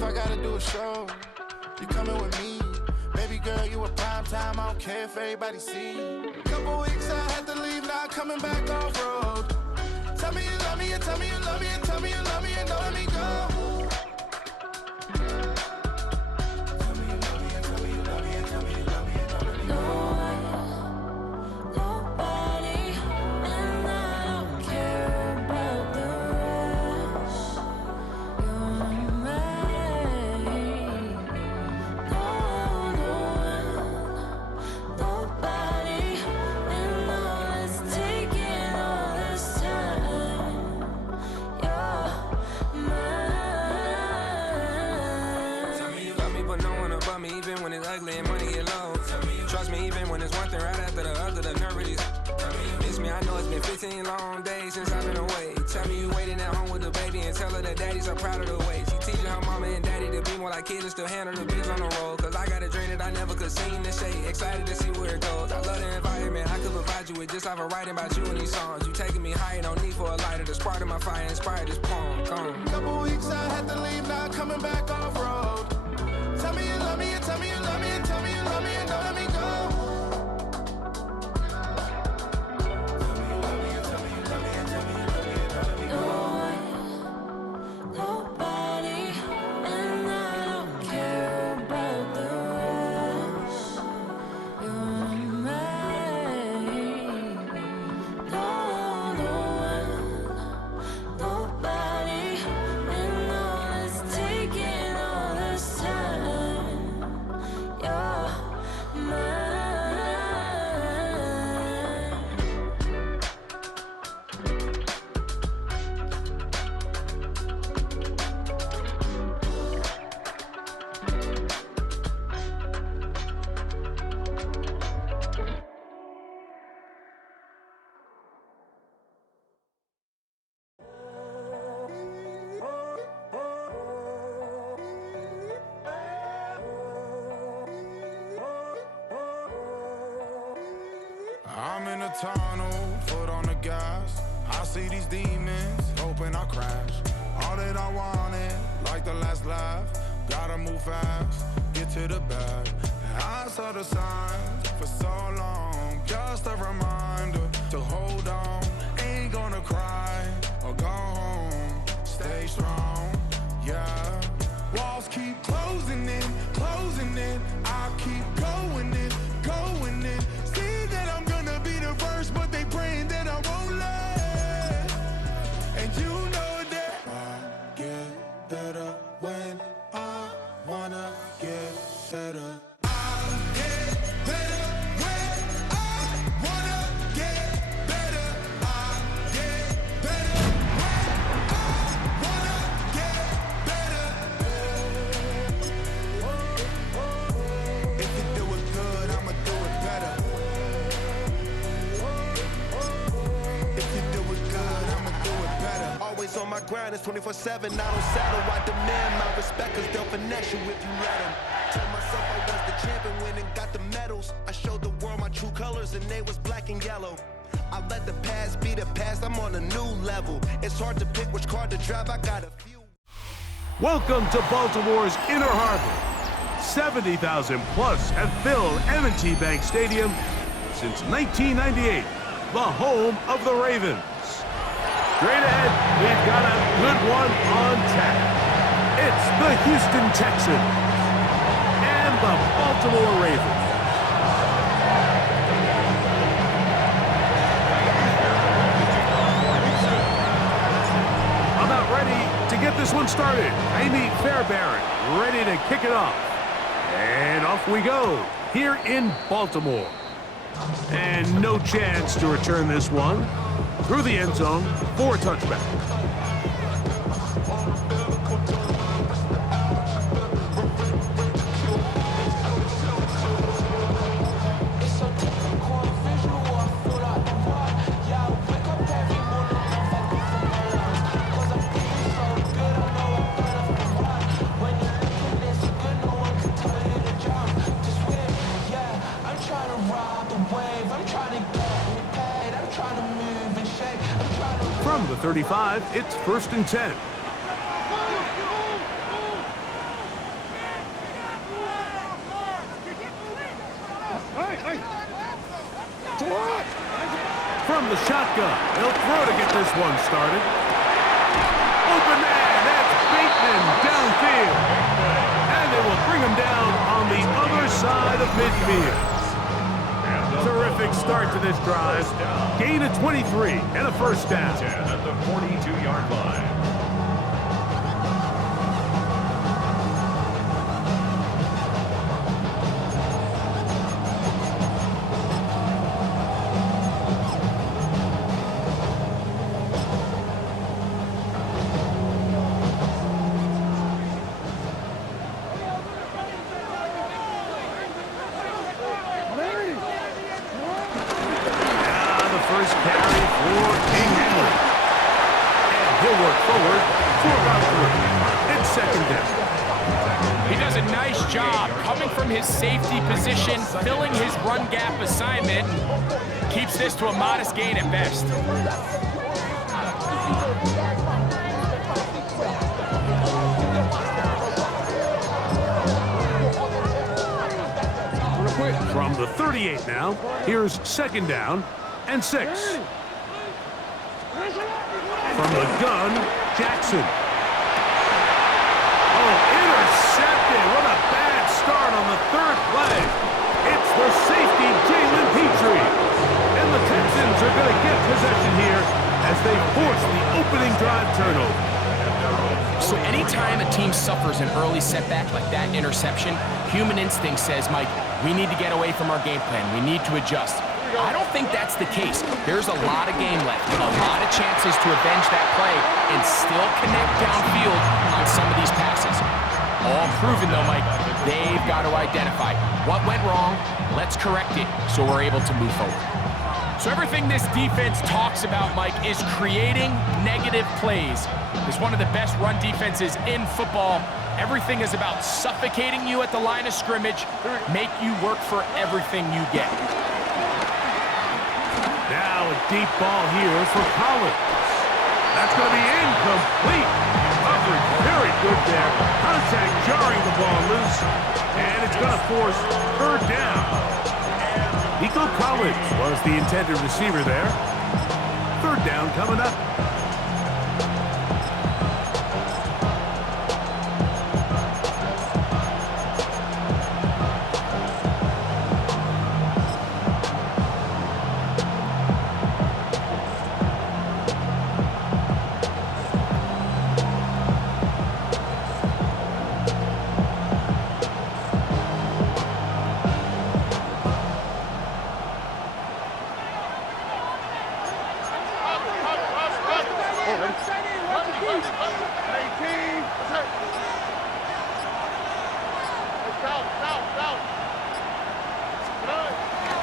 if I gotta do a show, you coming with me. Baby girl, you a prime time, I don't care if everybody see. Couple weeks I had to leave, now coming back off road. Tell me you love me, and tell me you love me, and tell me you love me, and don't let me go. Long days since I've been away. Tell me you waiting at home with the baby and tell her that daddy's so proud of the way. She teaching her mama and daddy to be more like kids and still handle the biz on the road. Cause I got a dream that I never could sing to say. Excited to see where it goes. I love the environment I could provide you with just off of writing about you in these songs. You taking me higher, no need for a lighter. The spark of my fire inspired this poem. Come. Couple weeks I had to leave, now coming back off road. Tell me you love me, and tell me you love me, and tell me you love me, and don't let me go. I'm in a tunnel, foot on the gas. I see these demons, hoping I crash. All that I wanted, like the last laugh. Gotta move fast, get to the bag. I saw the signs for so long, just a reminder to hold on. Ain't gonna cry or go home, stay strong, yeah. Walls keep closing in, I keep going in, going in. See that I'm gonna be the first, but they praying that I won't let. And you know that I get better when I wanna get better. On my grind, it's 24/7, I don't settle. I demand my respect, cause they'll finesse you if you let them. Told myself I was the champion, went and got the medals. I showed the world my true colors, and they was black and yellow. I let the past be the past, I'm on a new level. It's hard to pick which car to drive, I got a few. Welcome to Baltimore's Inner Harbor. 70,000 plus have filled M&T Bank Stadium since 1998, the home of the Ravens. Straight ahead, we've got a good one on tap. It's the Houston Texans and the Baltimore Ravens. About ready to get this one started. Amy Fairbairn ready to kick it off. And off we go here in Baltimore. And no chance to return this one. Through the end zone for a touchback. From the 35, it's 1st and 10. From the shotgun, they'll throw to get this one started. Open man, that's Bateman downfield. And they will bring him down on the other side of midfield. Terrific start to this drive. Gain of 23 and a first down. At the 42-yard line. First carry for King Henry. And he'll work forward for about 3. It's second down. He does a nice job coming from his safety position, filling his run gap assignment, keeps this to a modest gain at best. From the 38 now, here's second down and 6. From the gun, Jackson. Oh, intercepted. What a bad start on the third play. It's the safety, Jalen Petrie. And the Texans are going to get possession here as they force the opening drive turnover. So anytime a team suffers an early setback like that interception, human instinct says, Mike, we need to get away from our game plan. We need to adjust. I don't think that's the case. There's a lot of game left, a lot of chances to avenge that play and still connect downfield on some of these passes. All proven though, Mike, they've got to identify what went wrong, let's correct it so we're able to move forward. So everything this defense talks about, Mike, is creating negative plays. It's one of the best run defenses in football. Everything is about suffocating you at the line of scrimmage, make you work for everything you get. Now a deep ball here for Collins. That's going to be incomplete. Coverage very good there. Contact jarring the ball loose. And it's going to force third down. Nico Collins was the intended receiver there. Third down coming up.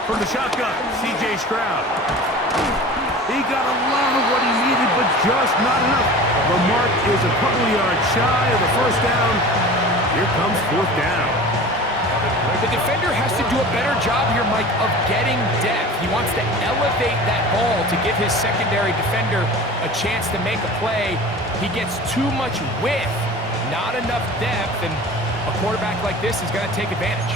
From the shotgun, C.J. Stroud. He got a lot of what he needed, but just not enough. The mark is a couple yards shy of the first down. Here comes fourth down. The defender has to do a better job here, Mike, of getting depth. He wants to elevate that ball to give his secondary defender a chance to make a play. He gets too much width, not enough depth, and a quarterback like this is going to take advantage.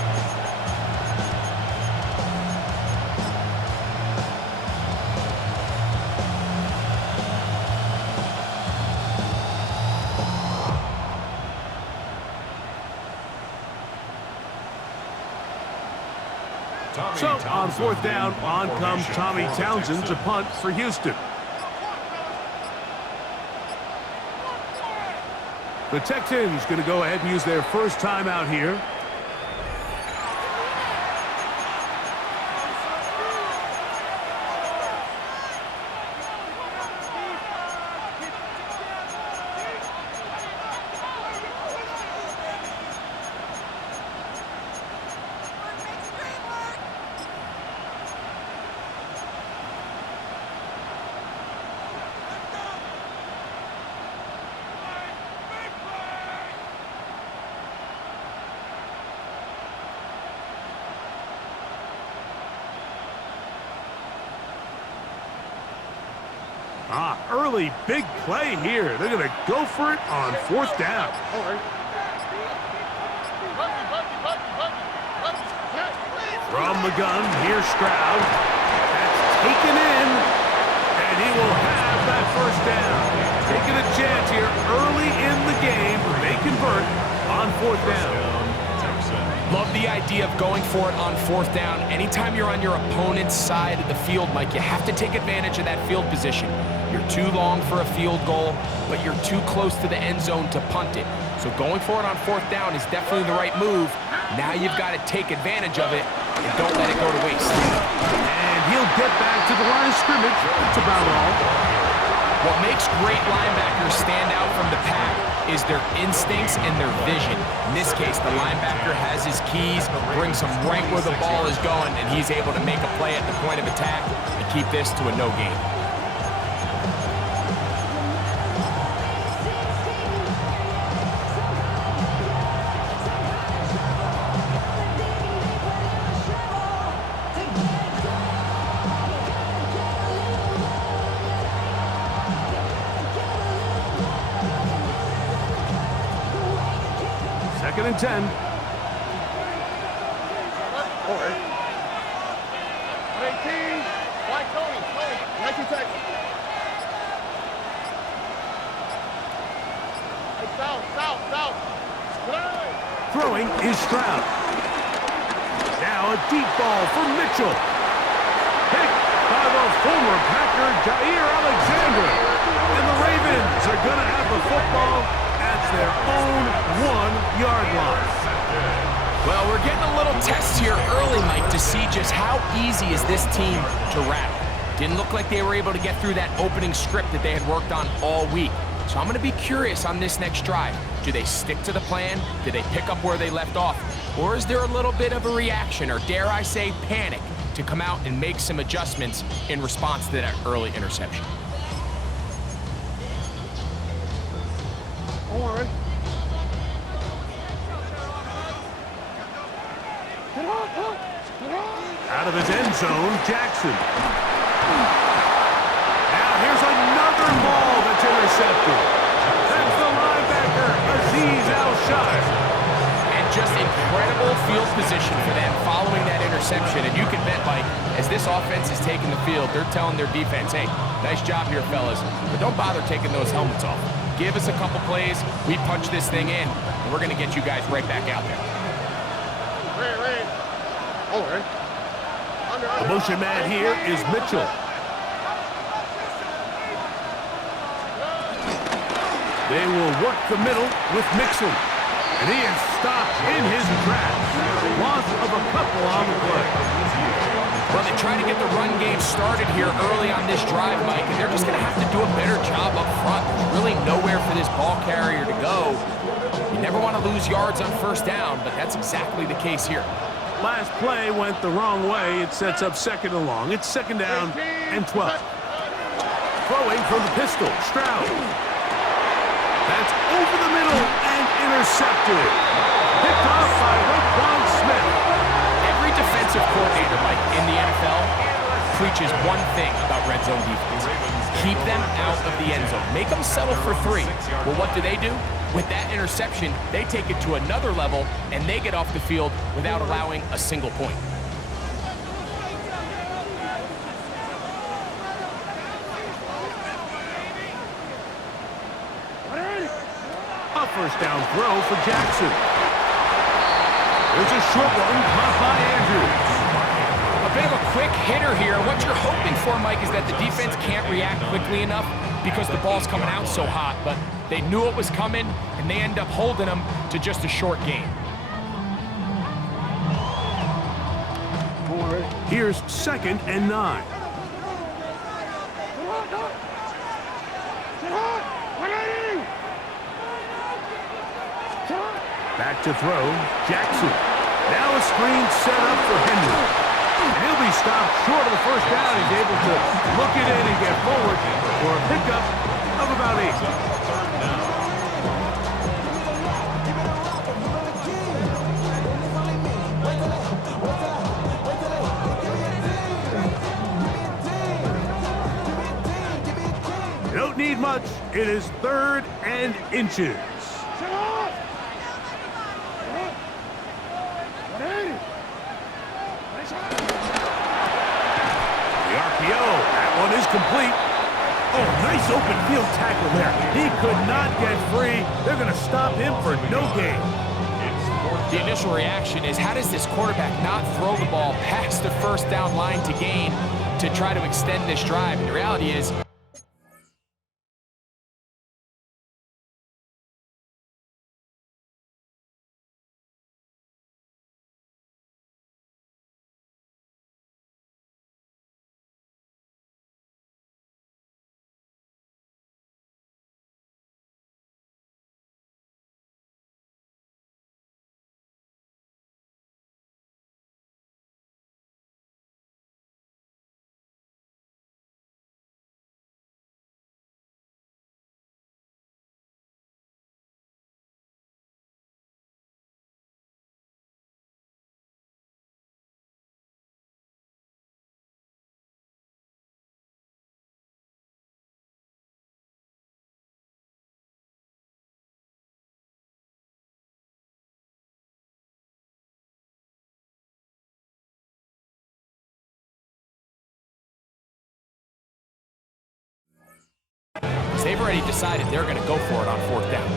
So on fourth down, on comes Tommy Townsend to punt for Houston. The Texans going to go ahead and use their first timeout here. Early big play here. They're going to go for it on fourth down. From the gun, here's Stroud. That's taken in, and he will have that first down. Taking a chance here early in the game. They convert on 4th down. Love the idea of going for it on 4th down. Anytime you're on your opponent's side of the field, Mike, you have to take advantage of that field position. You're too long for a field goal, but you're too close to the end zone to punt it. So going for it on 4th down is definitely the right move. Now you've got to take advantage of it and don't let it go to waste. And he'll get back to the line of scrimmage. That's about all. What makes great linebackers stand out from the pack is their instincts and their vision. In this case, the linebacker has his keys, brings him right where the ball is going, and he's able to make a play at the point of attack and keep this to a no gain. Second and 10. Throwing is Stroud. Now a deep ball for Mitchell. Picked by the former Packer, Jair Alexander. And the Ravens are going to have the football at their own 1-yard line. Well, we're getting a little test here early, Mike, to see just how easy is this team to rattle. Didn't look like they were able to get through that opening script that they had worked on all week. So I'm going to be curious on this next drive. Do they stick to the plan? Do they pick up where they left off? Or is there a little bit of a reaction, or dare I say panic, to come out and make some adjustments in response to that early interception? Out of his end zone, Jackson. Now here's another ball that's intercepted. That's the linebacker, Azeez Al-Shire. And just incredible field position for them following that interception. And you can bet, Mike, as this offense is taking the field, they're telling their defense, hey, nice job here, fellas, but don't bother taking those helmets off. Give us a couple plays, we punch this thing in, and we're going to get you guys right back out there. The motion man here is Mitchell. They will work the middle with Mixon. And he is stopped in his tracks. Loss of a couple on the play. Well, they try to get the run game started here early on this drive, Mike, and they're just going to have to do a better job up front. There's really nowhere for this ball carrier to go. You never want to lose yards on 1st down, but that's exactly the case here. Last play went the wrong way. It sets up 2nd and long. It's 2nd down and 12. Throwing from the pistol, Stroud. That's over the middle and intercepted. Picked off by Roquan Smith. Every defensive coordinator, Mike, in the NFL preaches one thing about red zone defense. Keep them out of the end zone. Make them settle for 3. Well, what do? With that interception, they take it to another level, and they get off the field without allowing a single point. A 1st down throw for Jackson. There's a short one caught by Andrews. A bit of a quick hitter here. What you're hoping for, Mike, is that the defense can't react quickly enough because the ball's coming out so hot, but they knew it was coming, and they end up holding them to just a short gain. Here's 2nd and 9. Back to throw, Jackson. Now a screen set up for Henry. And he'll be stopped short of the 1st down. He's able to look it in and get forward for a pickup of about 8. You don't need much. It is 3rd and inches. RPO. That one is complete. Oh, nice open field tackle there. He could not get free. They're going to stop him for no gain. The initial reaction is, how does this quarterback not throw the ball past the first down line to gain to try to extend this drive? And the reality is, they've already decided they're going to go for it on fourth down.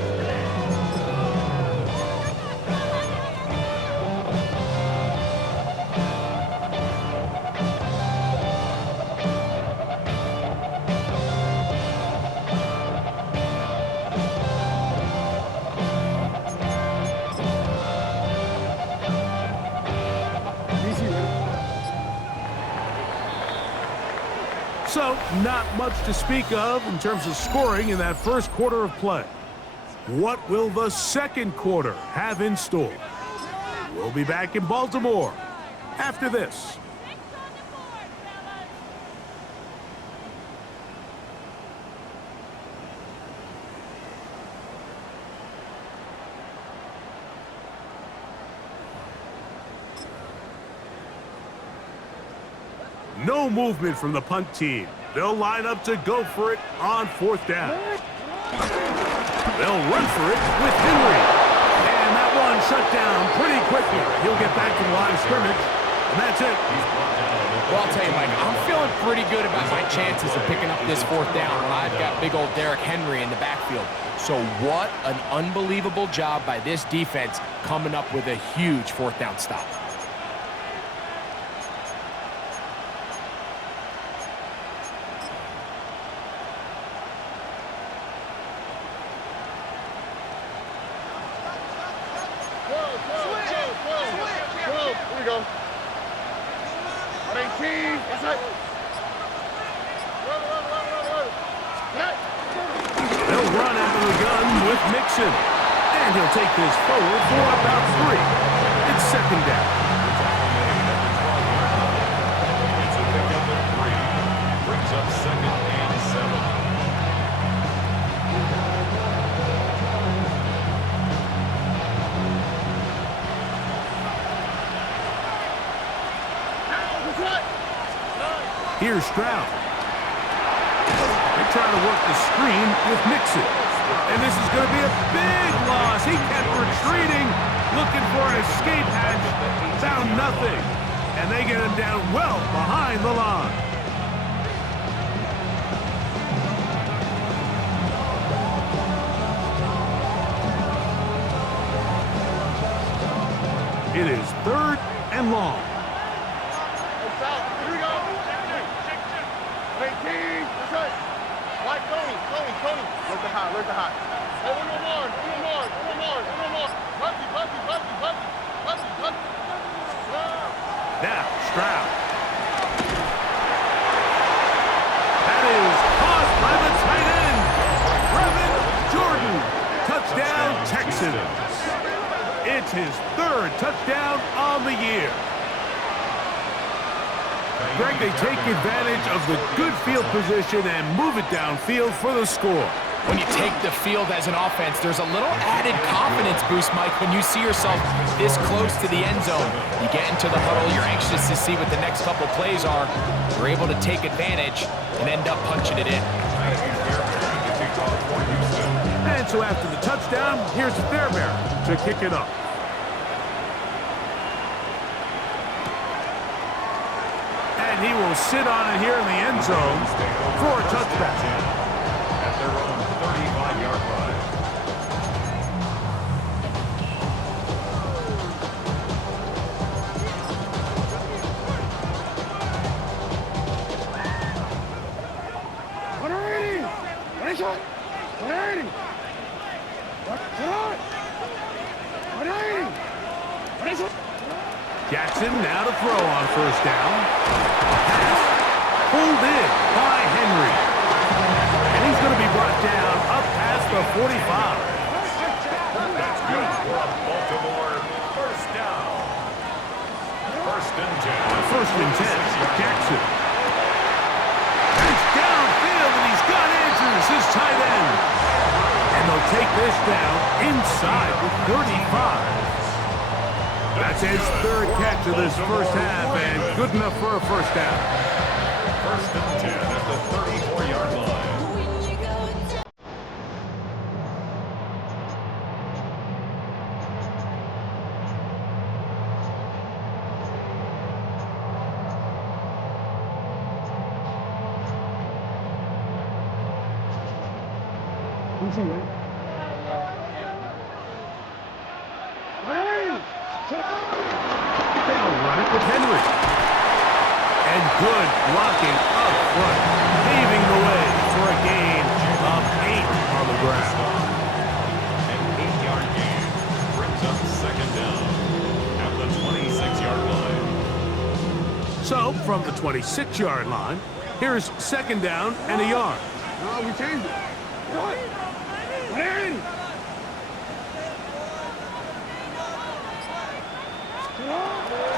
So, not much to speak of in terms of scoring in that first quarter of play. What will the second quarter have in store? We'll be back in Baltimore after this. No movement from the punt team. They'll line up to go for it on fourth down. They'll run for it with Henry. And that one shut down pretty quickly. He'll get back to the line of scrimmage, and that's it. Well, I'll tell you, Mike, I'm feeling pretty good about my chances of picking up this fourth down when I've got big old Derrick Henry in the backfield. So what an unbelievable job by this defense coming up with a huge fourth down stop. They'll run out of the gun with Mixon. And he'll take this forward for about 3. It's second down. It's a pickup of 3. Brings up second and 7. Here's Stroud. They're trying to work the screen with Mixon. And this is going to be a big loss. He kept retreating, looking for an escape hatch. Found nothing. And they get him down well behind the line. It is 3rd and long. Where's the hot? Hey, one more. Now, Stroud. That is caught by the tight end. Brevin Jordan. Touchdown, Texans. It's his 3rd touchdown on the year. Greg, they take advantage of the good field position and move it downfield for the score. When you take the field as an offense, there's a little added confidence boost, Mike, when you see yourself this close to the end zone. You get into the huddle, you're anxious to see what the next couple plays are. You're able to take advantage and end up punching it in. And so after the touchdown, here's Fairbairn to kick it up. And he will sit on it here in the end zone for a touchback. At their own 35-yard line. Jackson now to throw on first down. A pass pulled in by Henry. And he's going to be brought down up past the 45. That's good for a Baltimore first down. First and 10. First and 10, Jackson. And it's downfield, and he's got Andrews, his tight end. And they'll take this down inside the 35. That's his third catch of this first half, and good enough for a first down. First and 10 at the 34-yard line. They'll run it with Henry. And good blocking up front, paving the way for a gain of 8 on the ground. An 8-yard gain brings up second down at the 26-yard line. So, from the 26-yard line, here's second down and a yard. No, we changed it. What? Larry!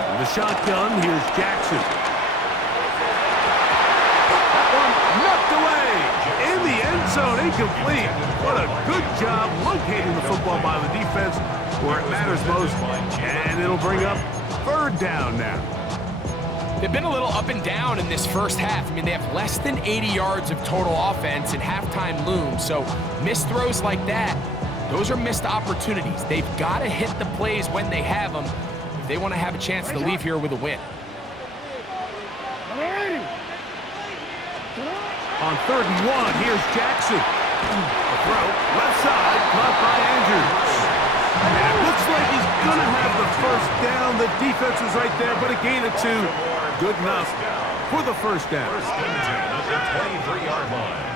In the shotgun, here's Jackson. That one knocked away. In the end zone, incomplete. What a good job locating the football by the defense where it matters most. And it'll bring up third down now. They've been a little up and down in this first half. I mean, they have less than 80 yards of total offense and halftime looms. So missed throws like that, those are missed opportunities. They've got to hit the plays when they have them if they want to have a chance to leave here with a win. On third and 1, here's Jackson. The throw, left side, caught by Andrews. And it looks like he's going to have the first down. The defense is right there, but a gain of 2. Good enough for the first down. First and 10 at the 23-yard line.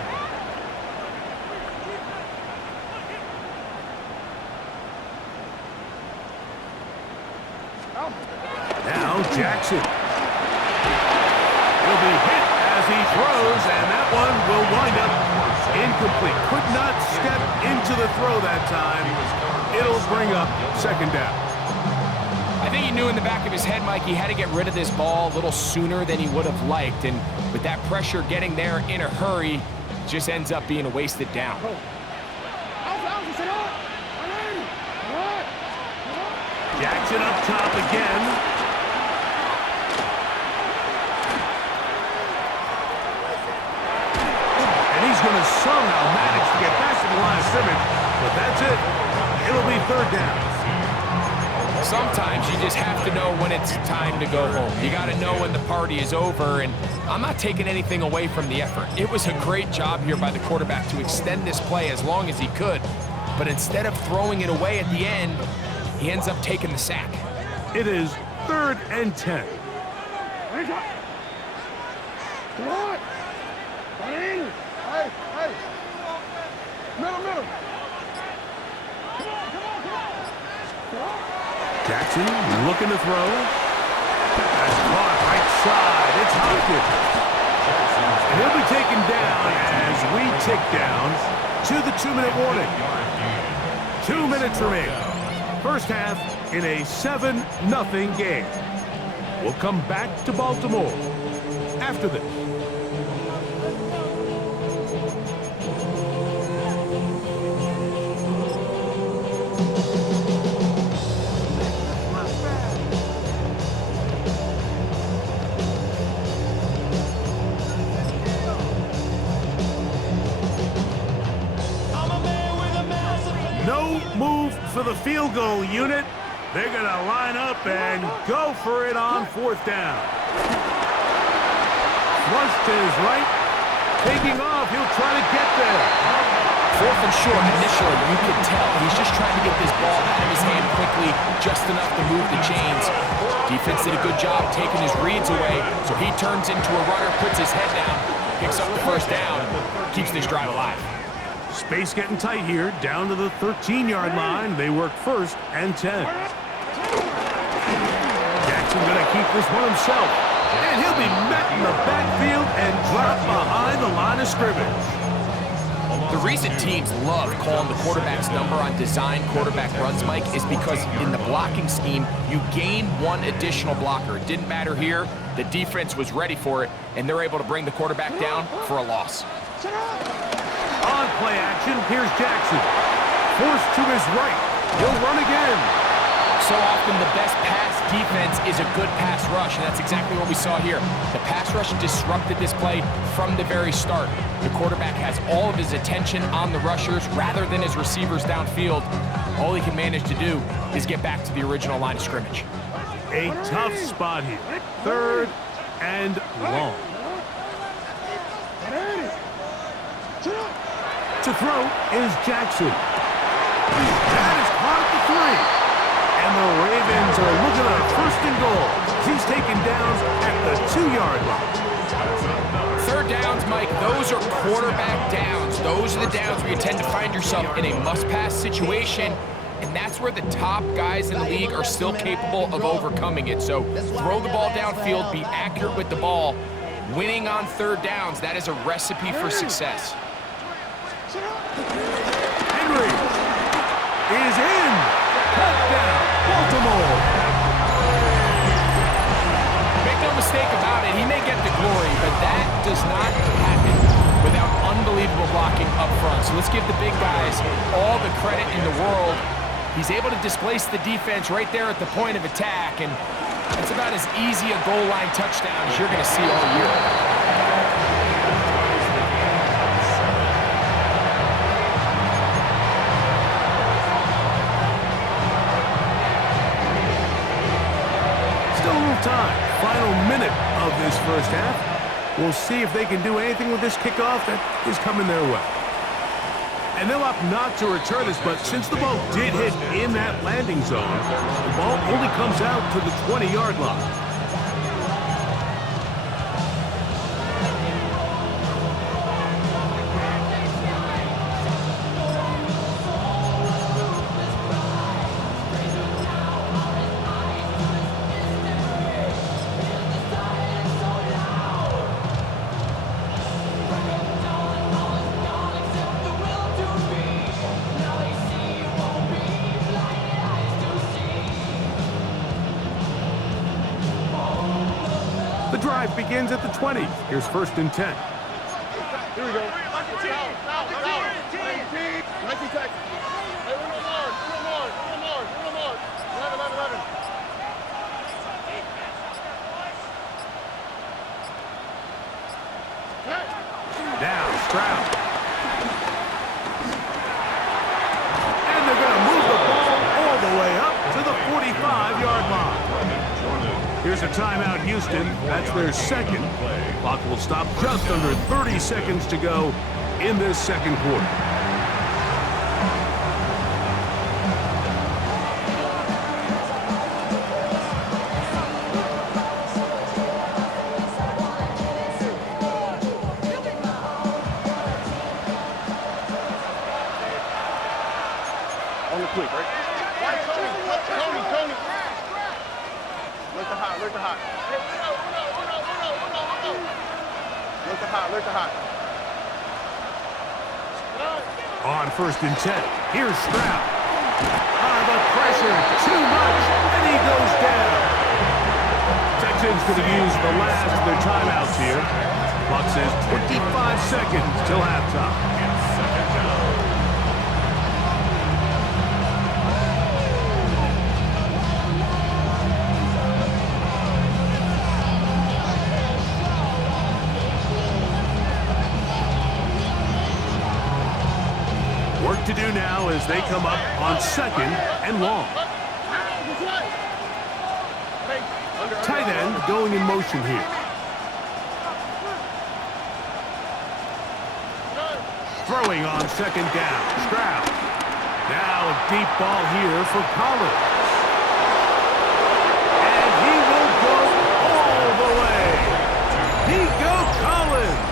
Now Jackson. He'll be hit as he throws, and that one will wind up incomplete. Could not step into the throw that time. It'll bring up second down. I think he knew in the back of his head, Mike, he had to get rid of this ball a little sooner than he would have liked. And with that pressure getting there in a hurry, it just ends up being a wasted down. Jackson up top again. And he's going to somehow manage to get back to the line of scrimmage. But that's it. It'll be third down. Sometimes you just have to know when it's time to go home. You got to know when the party is over, and I'm not taking anything away from the effort. It was a great job here by the quarterback to extend this play as long as he could, but instead of throwing it away at the end, he ends up taking the sack. It is third and 10. Middle. Jackson looking to throw. That's caught right side. It's Hopkins. And he'll be taken down as we tick down to the 2-minute warning. 2 minutes remaining. First half in a 7-0 game. We'll come back to Baltimore after this. No move for the field goal unit. They're going to line up and go for it on fourth down. flush to his right. Taking off, he'll try to get there. 4th and short, initially, you can tell he's just trying to get this ball out of his hand quickly, just enough to move the chains. Defense did a good job taking his reads away, so he turns into a runner, puts his head down, picks up the first down, keeps this drive alive. Space getting tight here, down to the 13-yard line. They work 1st and 10. Jackson gonna keep this one himself, and he'll be met in the backfield and dropped behind the line of scrimmage. The reason teams love calling the quarterback's number on design quarterback runs, Mike, is because in the blocking scheme, you gain one additional blocker. It didn't matter here. The defense was ready for it, and they're able to bring the quarterback down for a loss. On play action, here's Jackson. Forced to his right. He'll run again. So often the best pass defense is a good pass rush, and that's exactly what we saw here. The pass rush disrupted this play from the very start. The quarterback has all of his attention on the rushers rather than his receivers downfield. All he can manage to do is get back to the original line of scrimmage. A tough spot here. 3rd and long. To throw is Jackson. That is caught at the 3. And the Ravens are looking at a 1st and goal. He's taken downs at the 2-yard line. 3rd downs, Mike, those are quarterback downs. Those are the downs where you tend to find yourself in a must-pass situation, and that's where the top guys in the league are still capable of overcoming it. So throw the ball downfield, be accurate with the ball. Winning on 3rd downs, that is a recipe for success. Henry is in. Touchdown, Baltimore. Make no mistake about it, he may get the glory, but that does not happen without unbelievable blocking up front. So let's give the big guys all the credit in the world. He's able to displace the defense right there at the point of attack, and it's about as easy a goal line touchdown as you're going to see all year. Time. Final minute of this 1st half. We'll see if they can do anything with this kickoff that is coming their way. And they'll opt not to return this, but since the ball did hit in that landing zone, the ball only comes out to the 20-yard line. Drive begins at the 20. Here's 1st and 10. Here we go. Now Stroud. And they're going to move the ball all the way up to the 45-yard line. Here's a timeout, Houston. That's their 2nd. Clock will stop just under 30 seconds to go in this 2nd quarter. On the quick, right? Tony. Look the hot. Look the hot. On 1st and 10, here's Stroud. The pressure, too much, and he goes down. Texans going to use the last of their timeouts here. Clock says 25 seconds till halftime. Work to do now as they come up on 2nd and long. Tight end going in motion here. Throwing on second down, Stroud. Now a deep ball here for Collins. And he will go all the way. Nico Collins.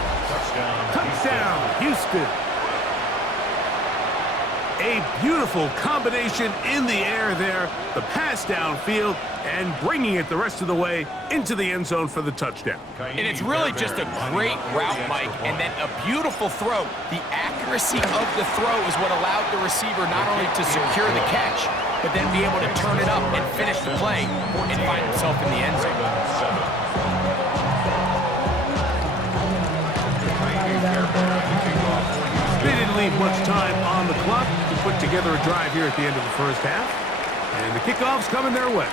Touchdown, Houston. A beautiful combination in the air there. The pass downfield and bringing it the rest of the way into the end zone for the touchdown. And it's really just a great route, Mike, and then a beautiful throw. The accuracy of the throw is what allowed the receiver not only to secure the catch, but then be able to turn it up and finish the play and find himself in the end zone. They didn't leave much time on the clock to put together a drive here at the end of the first half. And the kickoff's coming their way.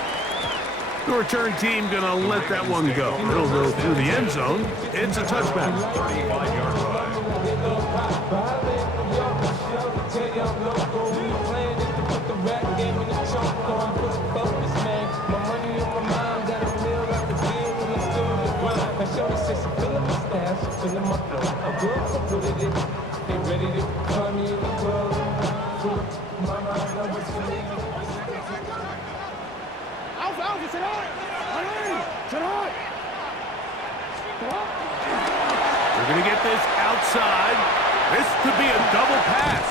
The return team going to let that one go. It'll go through the end zone. It's a touchback. 35-yard We're going to get this outside. This could be a double pass.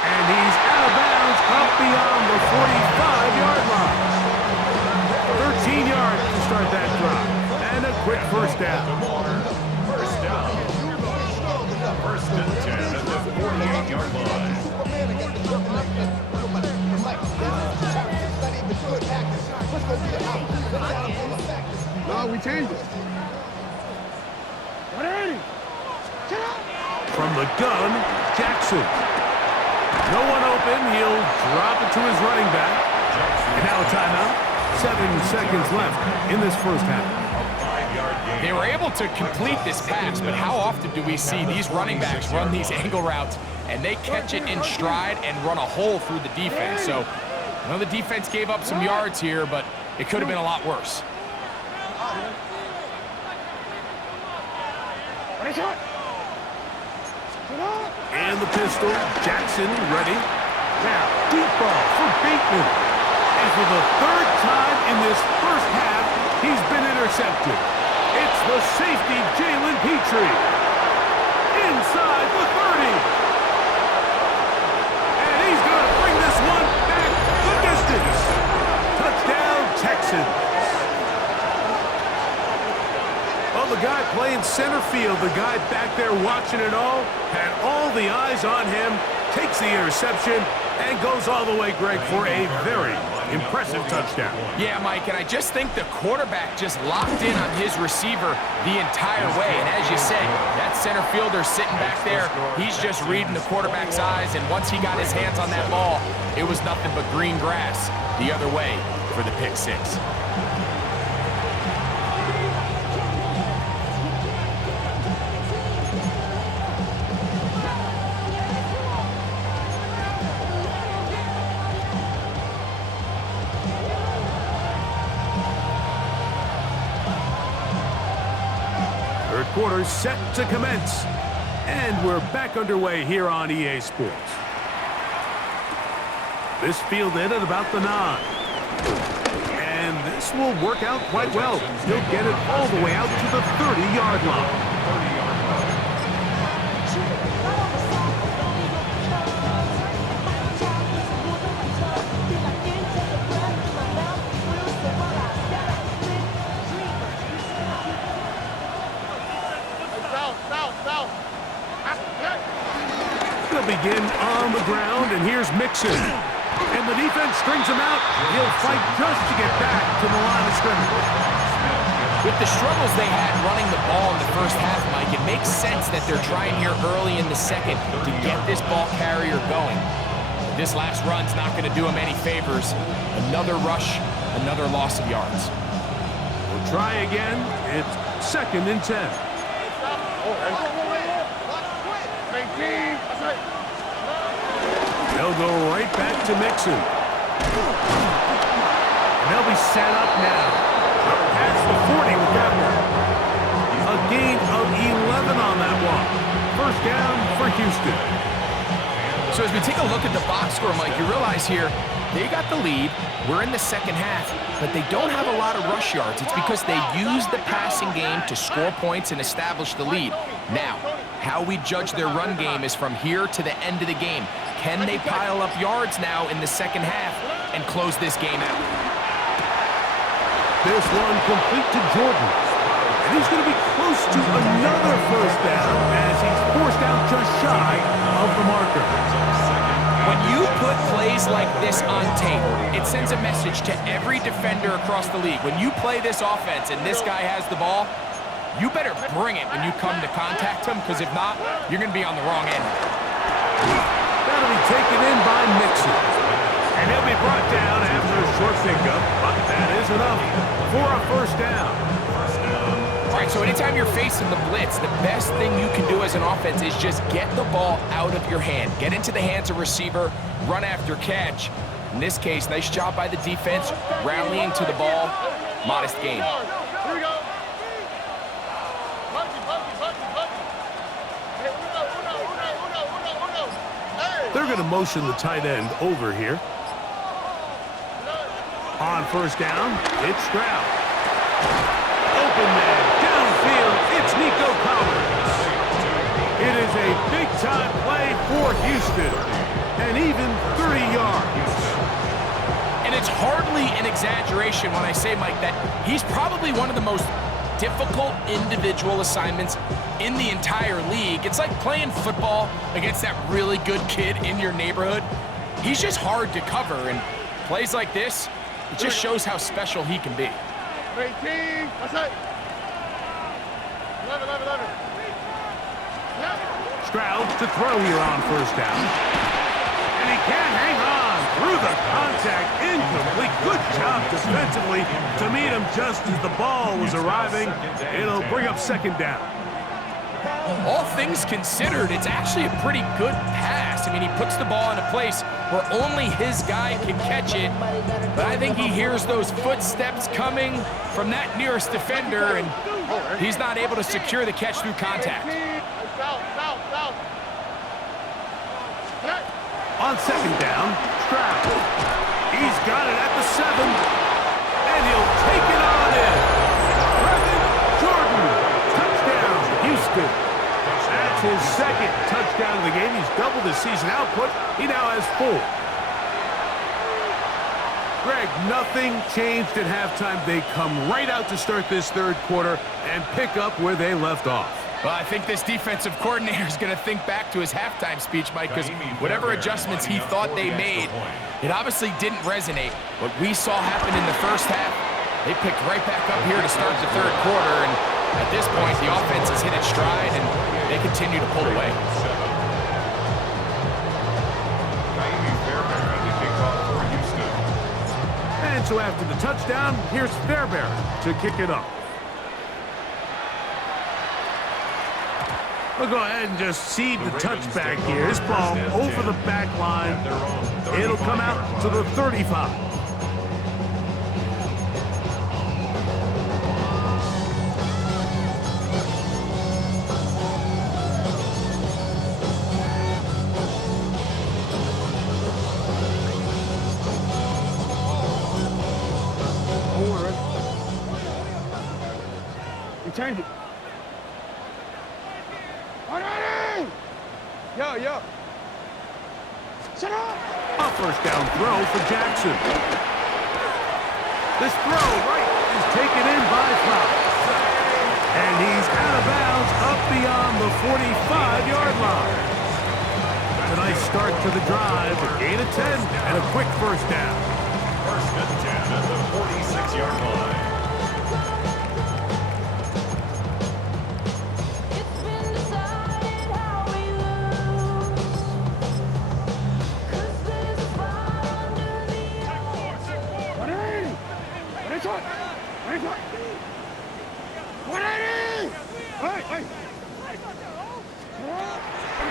And he's out of bounds up beyond the 45-yard line. 13 yards to start that drive. And a quick first down. First down. First and 10 at the 48-yard line. No, we changed it. From the gun, Jackson. No one open. He'll drop it to his running back. And now a timeout. 7 seconds left in this first half. They were able to complete this pass, but how often do we see these running backs run these angle routes and they catch it in stride and run a hole through the defense? So I know the defense gave up some yards here, but it could have been a lot worse. And the pistol, Jackson ready. Now, deep ball for Bateman. And for the third time in this first half, he's been intercepted. It's the safety, Jalen Petrie. Inside the 30. And he's going to bring this one back the distance. Touchdown, Texans. Well, the guy playing center field, the guy back there watching it all, had all the eyes on him, takes the interception, and goes all the way, Greg, for a very impressive touchdown. Yeah, Mike, and I just think the quarterback just locked in on his receiver the entire way. And as you said, that center fielder sitting back there, he's just reading the quarterback's eyes, and once he got his hands on that ball, it was nothing but green grass the other way for the pick six. Third quarter set to commence. And we're back underway here on EA Sports. This fielded at about the 9. And this will work out quite well. He'll get it all the way out to the 30-yard line. They'll begin on the ground, and here's Mixon. And the defense strings him out. He'll fight just to get back to the line of scrimmage. With the struggles they had running the ball in the first half, Mike, it makes sense that they're trying here early in the second to get this ball carrier going. This last run's not going to do him any favors. Another rush, another loss of yards. We'll try again. It's 2nd and 10. They'll go right back to Mixon. And they'll be set up now. Past the 40 with that one. A gain of 11 on that one. First down for Houston. So as we take a look at the box score, Mike, you realize here, they got the lead. We're in the second half, but they don't have a lot of rush yards. It's because they use the passing game to score points and establish the lead. Now, how we judge their run game is from here to the end of the game. Can they pile up yards now in the second half and close this game out? This one complete to Jordan. And he's going to be close to another first down as he's forced out just shy of the marker. When you put plays like this on tape, it sends a message to every defender across the league. When you play this offense and this guy has the ball, you better bring it when you come to contact him, because if not, you're going to be on the wrong end. That'll be taken in by Mixon. And he'll be brought down after a short pickup, but that is enough for a first down. All right, so anytime you're facing the blitz, the best thing you can do as an offense is just get the ball out of your hand. Get into the hands of receiver, run after catch. In this case, nice job by the defense, rallying to the ball. Modest gain. Here we go. They're going to motion the tight end over here. On first down, it's Stroud. Open man, downfield, it's Nico Collins. It is a big-time play for Houston, and even 30 yards. And it's hardly an exaggeration when I say, Mike, that he's probably one of the most difficult individual assignments in the entire league. It's like playing football against that really good kid in your neighborhood. He's just hard to cover, and plays like this, it just shows how special he can be. 18, that's it. 11. Stroud to throw here on first down. And he can't hang on through the contact. Incomplete. Good job defensively to meet him just as the ball was arriving. It'll bring up second down. All things considered, it's actually a pretty good pass. I mean, he puts the ball in a place where only his guy can catch it. But I think he hears those footsteps coming from that nearest defender, and he's not able to secure the catch through contact. South. On second down, Stroud. He's got it at the 7, and he'll take it on in. Jordan, touchdown, Houston. That's his second touchdown of the game. He's doubled his season output. He now has 4. Greg, nothing changed at halftime. They come right out to start this third quarter and pick up where they left off. Well, I think this defensive coordinator is going to think back to his halftime speech, Mike, because whatever adjustments he thought they made, it obviously didn't resonate. What we saw happen in the first half, they picked right back up here to start the third quarter, and at this point, the offense has hit its stride, and they continue to pull away. And so after the touchdown, here's Fairbairn to kick it up. We'll go ahead and just seed the touchback here. This ball over the back line. It'll come out to the 35. Change it. Yo. Shut up. A first down throw for Jackson. This throw right is taken in by Flowers. And he's out of bounds up beyond the 45-yard line. A nice start to the drive, a gain of 10, and a quick first down. First and 10 at the 46-yard line.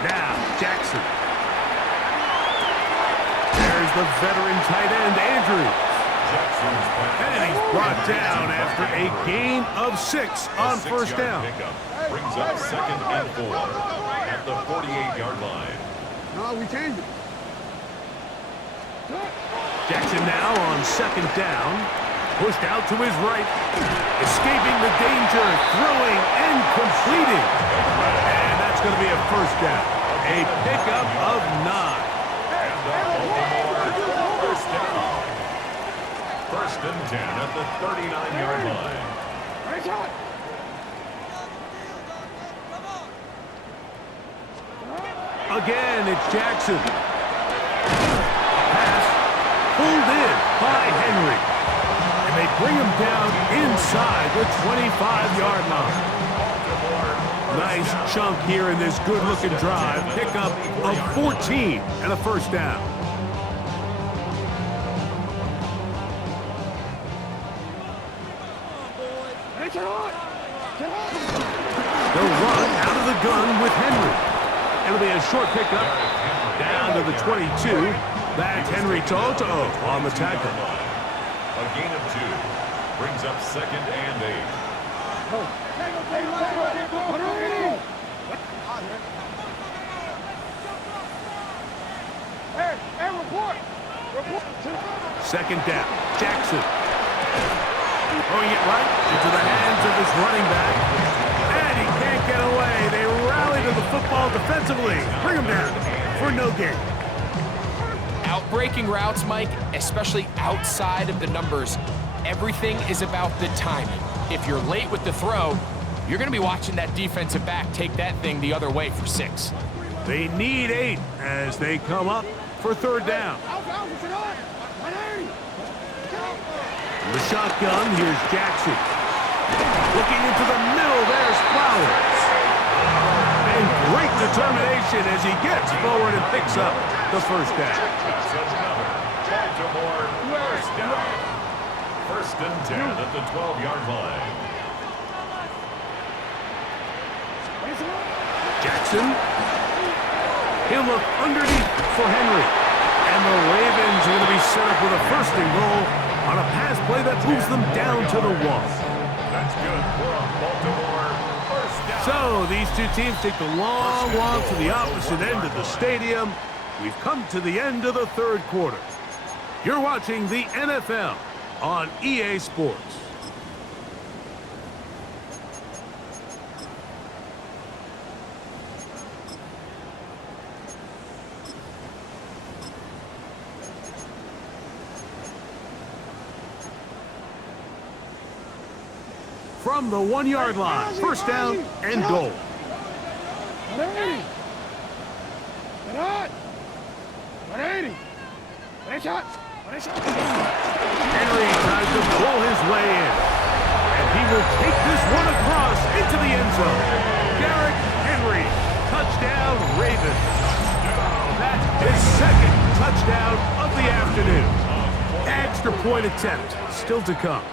Now, Jackson. There's the veteran tight end, Andrews. And he's brought down after a gain of 6 on first down. Brings up second and 4 at the 48-yard line. No, we changed it. Jackson now on second down. Pushed out to his right. Escaping the danger. Throwing and completing. And that's going to be a first down. A pickup of 9. And the Baltimore first down. First and 10 at the 39-yard line. Right shot. Again, it's Jackson. Pass pulled in by Henry. And they bring him down inside the 25-yard line. Nice chunk here in this good-looking drive. Pickup of 14 and a first down. They'll run out of the gun with Henry. It'll be a short pickup down to the 22. That's Henry Toto on the tackle. A gain of 2 brings up second and 8. Hey, report. Second down. Jackson. Throwing it right into the hands of his running back. And he can't get away. They rally to the football defensively. Bring him down for no gain. Outbreaking routes, Mike, especially outside of the numbers, everything is about the timing. If you're late with the throw, you're going to be watching that defensive back take that thing the other way for 6. They need 8 as they come up for third down. The shotgun, here's Jackson. Looking into the middle, there's Flowers. And great determination as he gets forward and picks up the first down. That's another Baltimore first down. First and 10 at the 12-yard line. Jackson. He'll look underneath for Henry. And the Ravens are going to be set up with a first and goal on a pass play that moves them down to the 1. That's good for a Baltimore first down. So these two teams take the long walk to the opposite end of the stadium. We've come to the end of the third quarter. You're watching the NFL on EA Sports. From the 1-yard line, first down and goal. Henry tries to pull his way in. And he will take this one across into the end zone. Derrick Henry, touchdown Ravens. That is second touchdown of the afternoon. Extra point attempt still to come.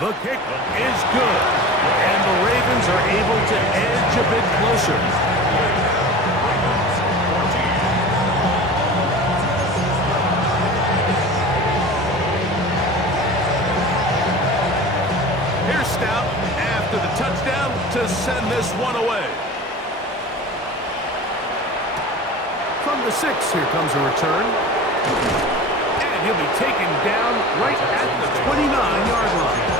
The kick is good, and the Ravens are able to edge a bit closer. Here's Stout after the touchdown to send this one away. From the 6, here comes a return. And he'll be taken down right at the 29-yard line.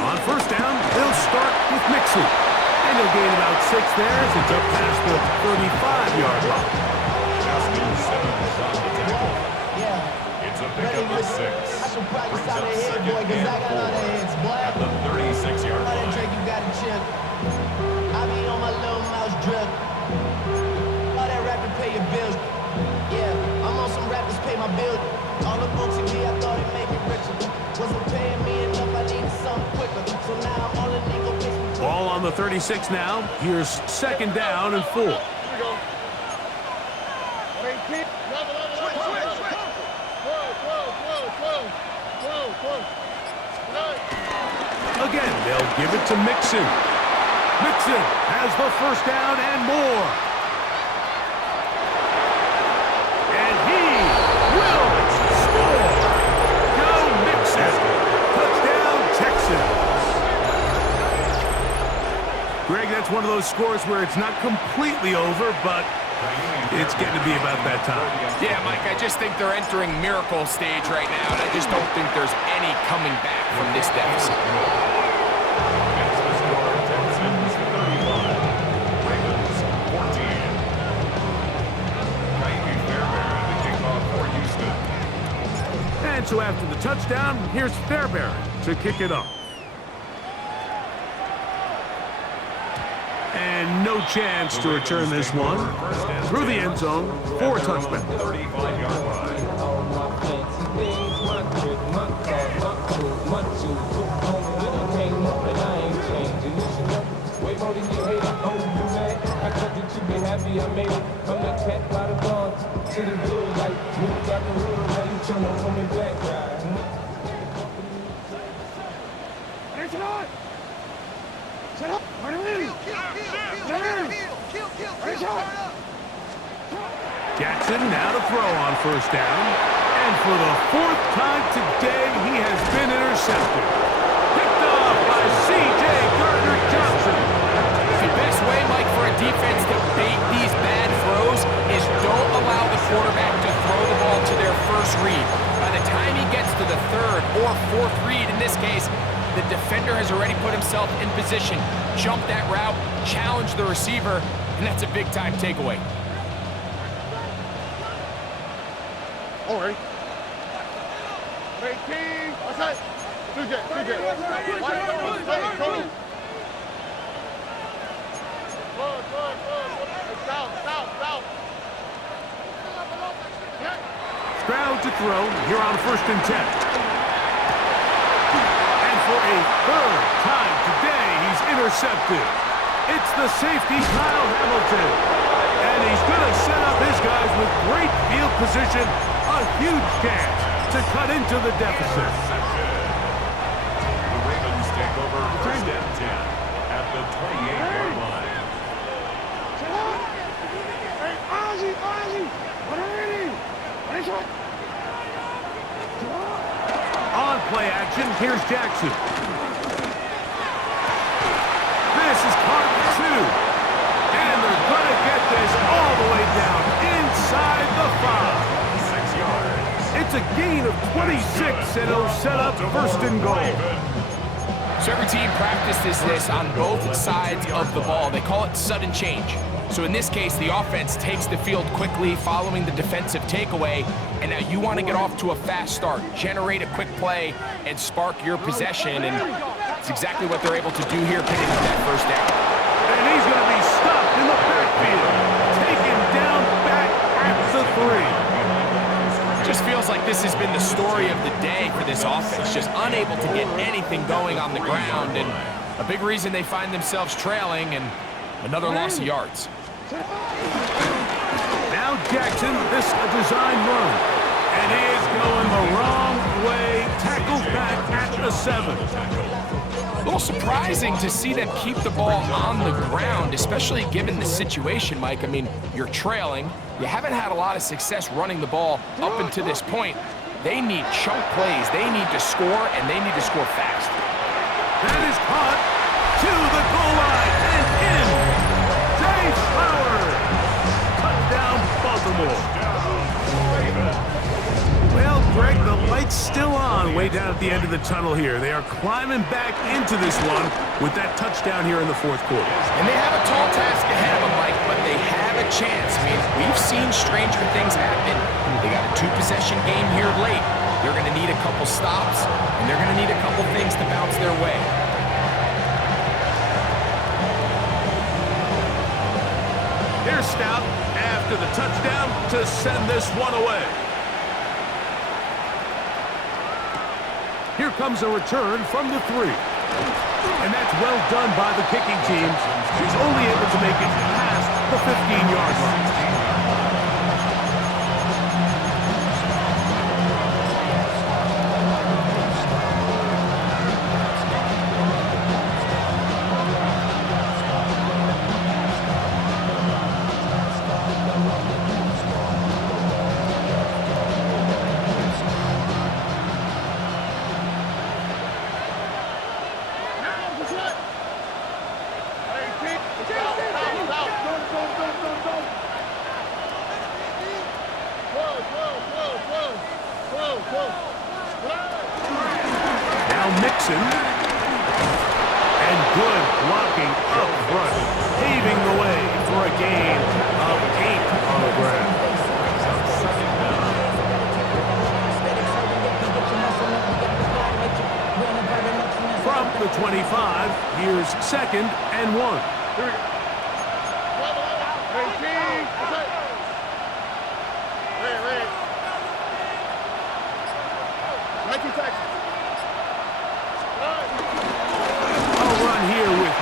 On first down, they'll start with Mixon. And they'll gain about 6 there as it's up past the 35-yard line. Justin Simmons on the tackle. It's a pickup of 6. Brings up second and 4 at the 36-yard line. You got a chip. I be on my little mouse drip. Ball on the 36 now. Here's second down and 4. Again, they'll give it to Mixon. Mixon has the first down and more. And he will score. Go Mixon. Touchdown, Texans. Greg, that's one of those scores where it's not completely over, but it's getting to be about that time. Yeah, Mike, I just think they're entering miracle stage right now, and I just don't think there's any coming back from this deficit. It's the score, Texans 35, Ravens 14. Kyrie Fairbairn, the kickoff for Houston. And so after the touchdown, here's Fairbairn to kick it off. And no chance to return this one. Through the end zone for a touchdown. 35-yard line. Jackson now to throw on first down. And for the fourth time today, he has been intercepted. Picked off by C.J. Gardner-Johnson. The best way, Mike, for a defense to bait these bad throws is don't allow the quarterback to throw the ball to their first read. By the time he gets to the third or fourth read, in this case, the defender has already put himself in position, jump that route, challenge the receiver, and that's a big-time takeaway. All right. Team. What's that? 2J. South. Stroud to throw here on 1st and 10. And for a third time today, he's intercepted. It's the safety, Kyle Hamilton. And he's going to set up his guys with great field position. A huge chance to cut into the deficit. The Ravens take over 1st and 10 at the 28-yard line. On play action, here's Jackson. This is caught for 2. And they're going to get this all the way down inside the 5. 6 yards. It's a gain of 26, and it'll set up 1st and goal. So every team practices this on both sides of the ball. They call it sudden change. So in this case, the offense takes the field quickly following the defensive takeaway, and now you want to get off to a fast start, generate a quick play, and spark your possession, and it's exactly what they're able to do here, picking up that first down. And he's going to be stopped in the backfield, taken down back at the 3. Just feels like this has been the story of the day for this offense, just unable to get anything going on the ground, and a big reason they find themselves trailing, and another loss of yards. Now Jackson, this a design run, and he is going the wrong way, tackled back at the 7. A little surprising to see them keep the ball on the ground, especially given the situation, Mike. I mean, you're trailing. You haven't had a lot of success running the ball up until this point. They need chunk plays. They need to score, and they need to score fast. That is caught to the goal line and in. Jay Flowers. Touchdown, Baltimore. Well, Greg, the light's still on way down at the end of the tunnel here. They are climbing back into this one with that touchdown here in the 4th quarter. And they have a tall task ahead of them, Mike, but they have a chance. I mean, we've seen stranger things happen. They got a 2-possession game here late. They're going to need a couple stops, and they're going to need a couple things to bounce their way. Here's Stout after the touchdown to send this one away. Here comes a return from the 3. And that's well done by the kicking team. He's only able to make it past the 15-yard line. Now Mixon. And good blocking up front, paving the way for a gain of 8 on the ground. From the 25, here's 2nd and 1.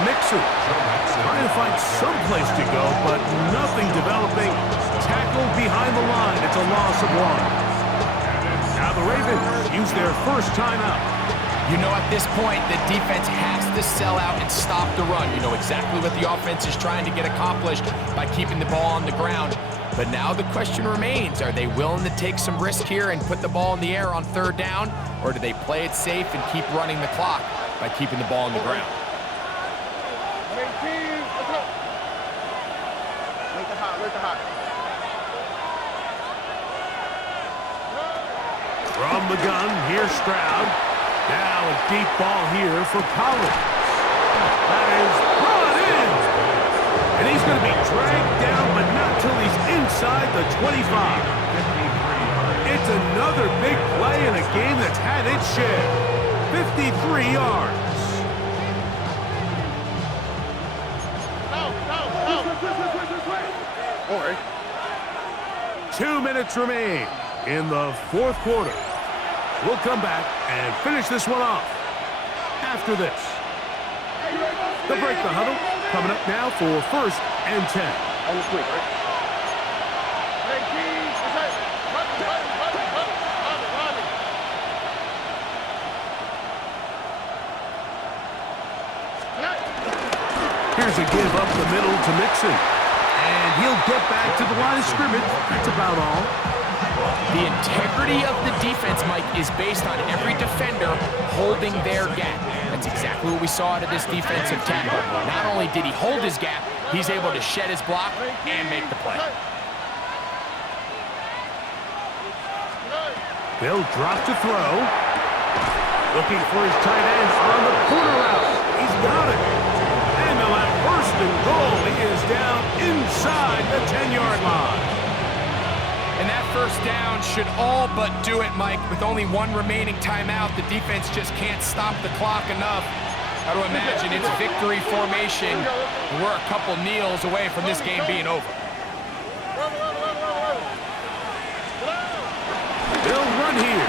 Mixon trying to find some place to go, but nothing developing. Tackled behind the line. It's a loss of 1. Now the Ravens use their first timeout. You know, at this point, the defense has to sell out and stop the run. You know exactly what the offense is trying to get accomplished by keeping the ball on the ground. But now the question remains, are they willing to take some risk here and put the ball in the air on 3rd down, or do they play it safe and keep running the clock by keeping the ball on the ground? From the gun, here's Stroud. Now a deep ball here for Collins. That is brought in. And he's going to be dragged down, but not till he's inside the 25. It's another big play in a game that's had its share. 53 yards. 2 minutes remain in the 4th quarter. We'll come back and finish this one off after this. The break the huddle coming up now for 1st and 10. Here's a give up the middle to Mixon. And he'll get back to the line of scrimmage. That's about all. The integrity of the defense, Mike, is based on every defender holding their gap. That's exactly what we saw out of this defensive tackle. Not only did he hold his gap, he's able to shed his block and make the play. They'll drop to throw. Looking for his tight end on the corner route. He's got it. And they'll have 1st and goal. He is down inside the 10-yard line. And that 1st down should all but do it, Mike. With only 1 remaining timeout, the defense just can't stop the clock enough. Got to imagine it's victory formation. And we're a couple kneels away from this game being over. They'll run here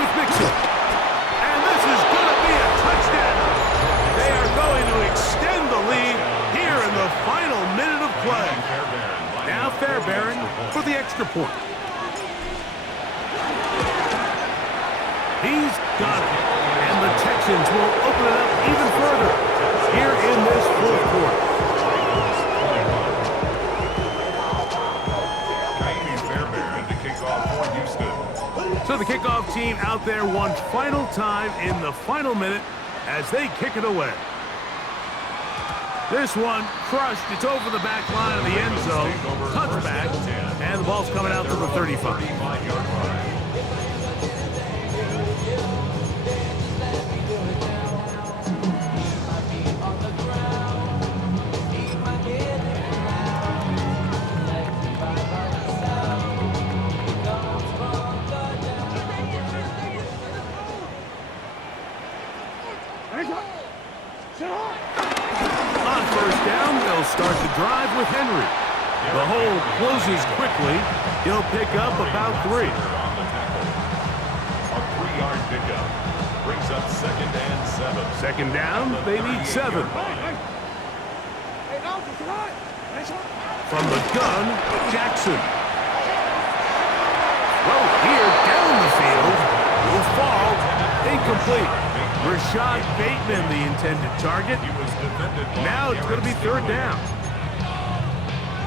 with Mixon. And this is going to be a touchdown. They are going to extend the lead here in the final minute of play. Now Fairbairn for the extra point. He's got it. And the Texans will open it up even further here in this 4th quarter. Fairbairn to kick off for Houston. So the kickoff team out there one final time in the final minute as they kick it away. This one crushed. It's over the back line of the end zone. Touchback. And the ball's coming out to the 35. On 1st down, they'll start the drive with Henry. The hole closes quickly. He'll pick up about 3. A 3-yard pickup brings up 2nd and 7. Second down, they need 7. From the gun, Jackson. Well, here down the field will fall incomplete. Rashad Bateman, the intended target. Now it's going to be 3rd down.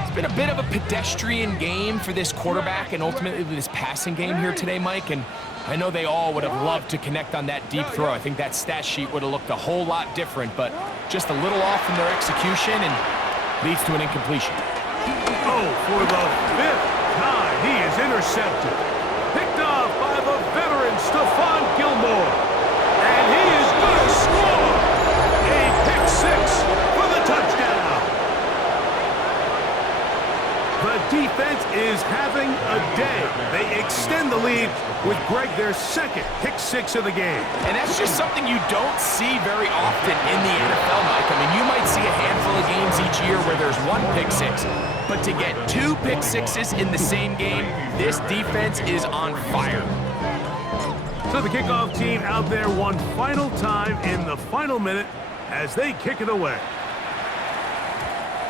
It's been a bit of a pedestrian game for this quarterback and ultimately this passing game here today, Mike, and I know they all would have loved to connect on that deep throw. I think that stat sheet would have looked a whole lot different, but just a little off in their execution and leads to an incompletion. Oh, for the 5th time, he is intercepted. Picked off by the veteran Stephon Gilmore. And he is going to score a pick 6 for the touchdown. The defense is having a day. They extend the lead with Greg their 2nd pick 6 of the game. And that's just something you don't see very often in the NFL, Mike. I mean, you might see a handful of games each year where there's 1 pick 6, but to get 2 pick 6s in the same game, this defense is on fire. So the kickoff team out there one final time in the final minute as they kick it away.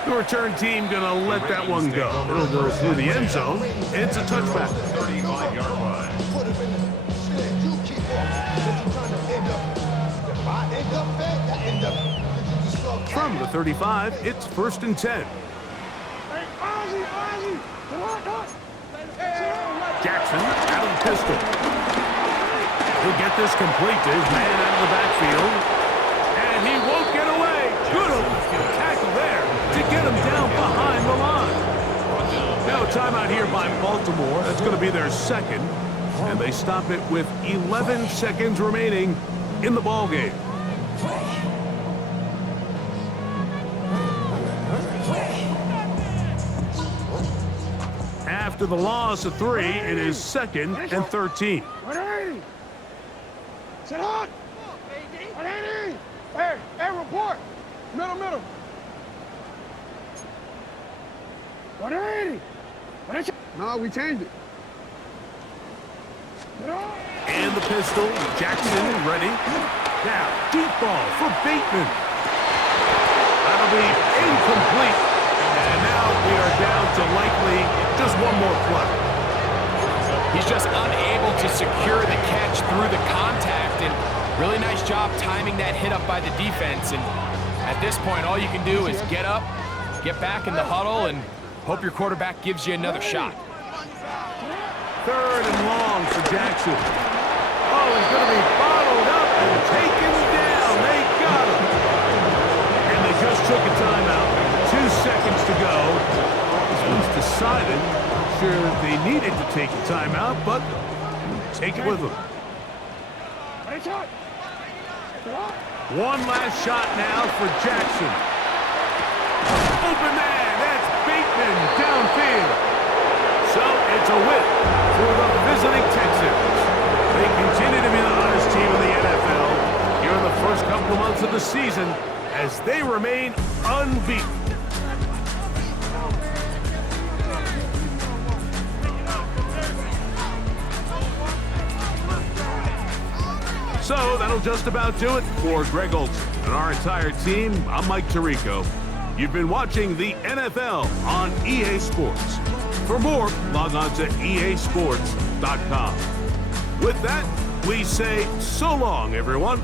The return team gonna let that one go. It'll go through the end zone. It's a touchback. 35-yard line. From the 35, it's 1st and 10. Jackson out of the pistol. He'll get this complete to his man out of the backfield. And he won't get away. Good tackle there to get him down behind the line. Now a timeout here by Baltimore. That's going to be their 2nd. And they stop it with 11 seconds remaining in the ball game. After the loss of 3, it is 2nd and 13. 180. Sit hot. 180. Hey, report. Middle. 180. No, we changed it. And the pistol, Jackson ready. Now, deep ball for Bateman. That'll be incomplete. And now we are down to likely just 1 more play. He's just unable to secure the catch through the contact, and really nice job timing that hit up by the defense. And at this point, all you can do is get up, get back in the huddle, and hope your quarterback gives you another shot. 3rd and long for Jackson. Oh, he's going to be bottled up and taken down. They got him. And they just took a timeout. 2 seconds to go. This one's decided. Not sure they needed to take a timeout, but take it with them. One last shot now for Jackson. Open man, that's Bateman downfield. So it's a win for the visiting Texans. They continue to be the hottest team in the NFL here in the first couple of months of the season as they remain unbeaten. So that'll just about do it for Greg Olson and our entire team. I'm Mike Tirico. You've been watching the NFL on EA Sports. For more, log on to easports.com. With that, we say so long, everyone.